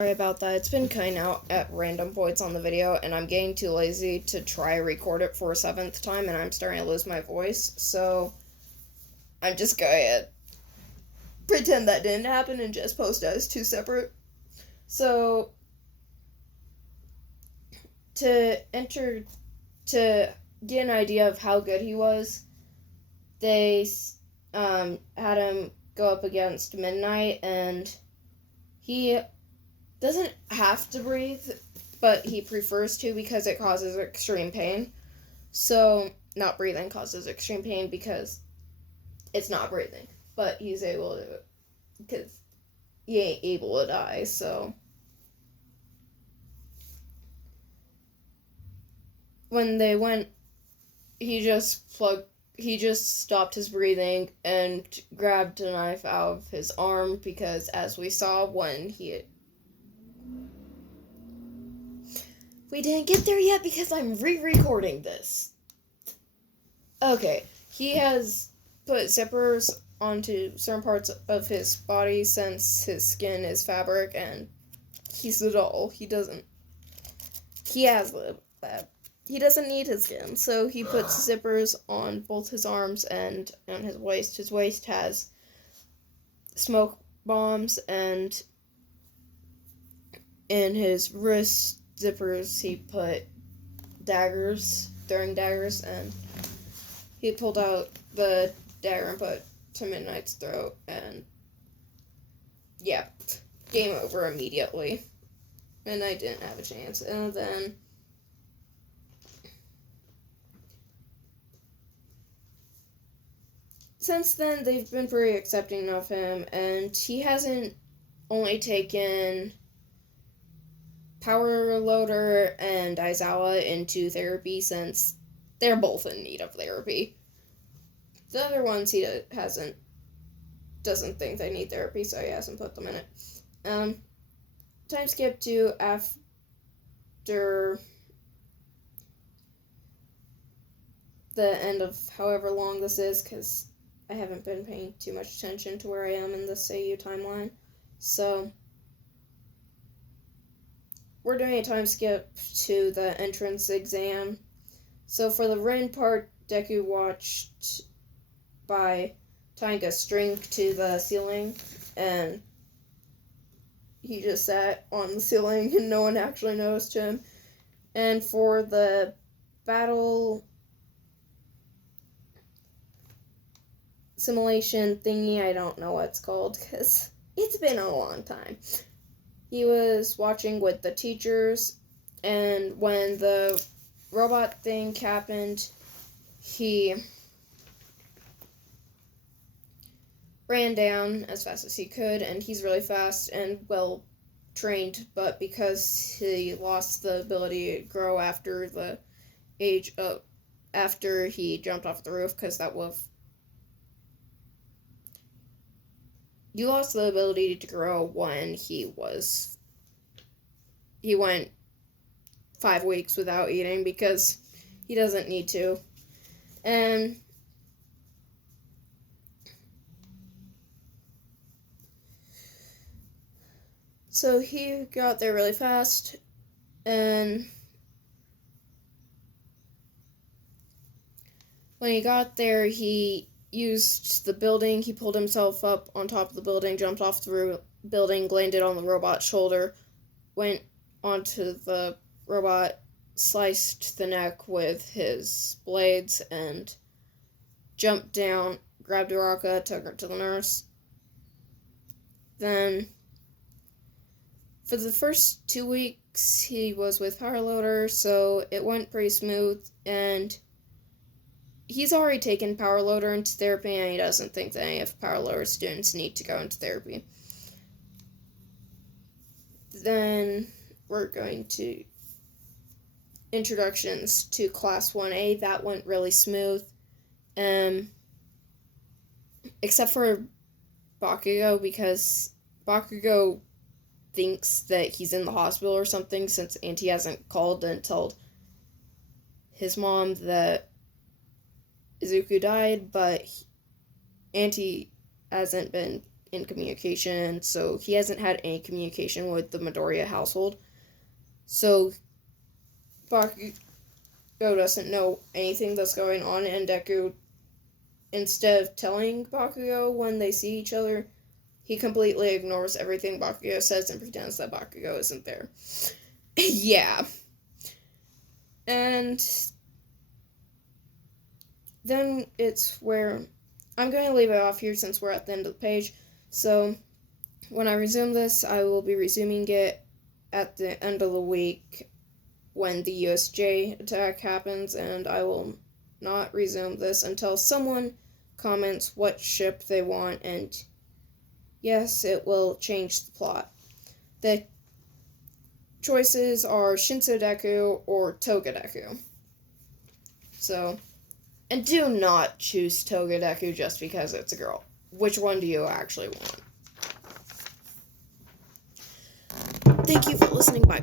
Sorry about that. It's been cutting out at random points on the video, and I'm getting too lazy to try record it for a seventh time, and I'm starting to lose my voice, so I'm just going to pretend that didn't happen and just post it as two separate. So, to get an idea of how good he was, they had him go up against Midnight, and he doesn't have to breathe, but he prefers to because it causes extreme pain. So, not breathing causes extreme pain because it's not breathing. But he's able to do it because he ain't able to die, so. When they went, he just stopped his breathing and grabbed a knife out of his arm because, as we saw when we didn't get there yet because I'm re-recording this. Okay, he has put zippers onto certain parts of his body since his skin is fabric and he's a doll. He doesn't need his skin, so he puts zippers on both his arms and on his waist. His waist has smoke bombs, and in his wrist zippers he put throwing daggers, and he pulled out the dagger and put to Midnight's throat, and yeah, game over immediately. And I didn't have a chance. And then since then, they've been very accepting of him, and he hasn't only taken Power Loader and Aizawa into therapy since they're both in need of therapy. The other ones he doesn't think they need therapy, so he hasn't put them in it. Time skip to after the end of however long this is, because I haven't been paying too much attention to where I am in the Seiyu timeline. So, we're doing a time skip to the entrance exam. So for the Rin part, Deku watched by tying a string to the ceiling, and he just sat on the ceiling and no one actually noticed him. And for the battle simulation thingy, I don't know what it's called because it's been a long time. He was watching with the teachers, and when the robot thing happened, he ran down as fast as he could, and he's really fast and well trained, but because he lost the ability to grow after he jumped off the roof, because you lost the ability to grow when he went 5 weeks without eating because he doesn't need to. And so he got there really fast, and when he got there, he used the building. He pulled himself up on top of the building, jumped off the building, landed on the robot's shoulder, went onto the robot, sliced the neck with his blades, and jumped down, grabbed Uraka, took her to the nurse. Then, for the first 2 weeks, he was with Power Loader, so it went pretty smooth, and he's already taken Power Loader into therapy, and he doesn't think that any of Power Loader students need to go into therapy. Then we're going to introductions to Class 1A. That went really smooth. Except for Bakugo, because Bakugo thinks that he's in the hospital or something since Auntie hasn't called and told his mom that Izuku died, but Auntie hasn't been in communication, so he hasn't had any communication with the Midoriya household. So Bakugo doesn't know anything that's going on, and Deku, instead of telling Bakugo when they see each other, he completely ignores everything Bakugo says and pretends that Bakugo isn't there. Yeah. And then it's where I'm going to leave it off here since we're at the end of the page. So when I resume this, I will be resuming it at the end of the week when the USJ attack happens, and I will not resume this until someone comments what ship they want, and yes, it will change the plot. The choices are Shinso Deku or Toga Deku. So, and do not choose Toga Deku just because it's a girl. Which one do you actually want? Thank you for listening. Bye.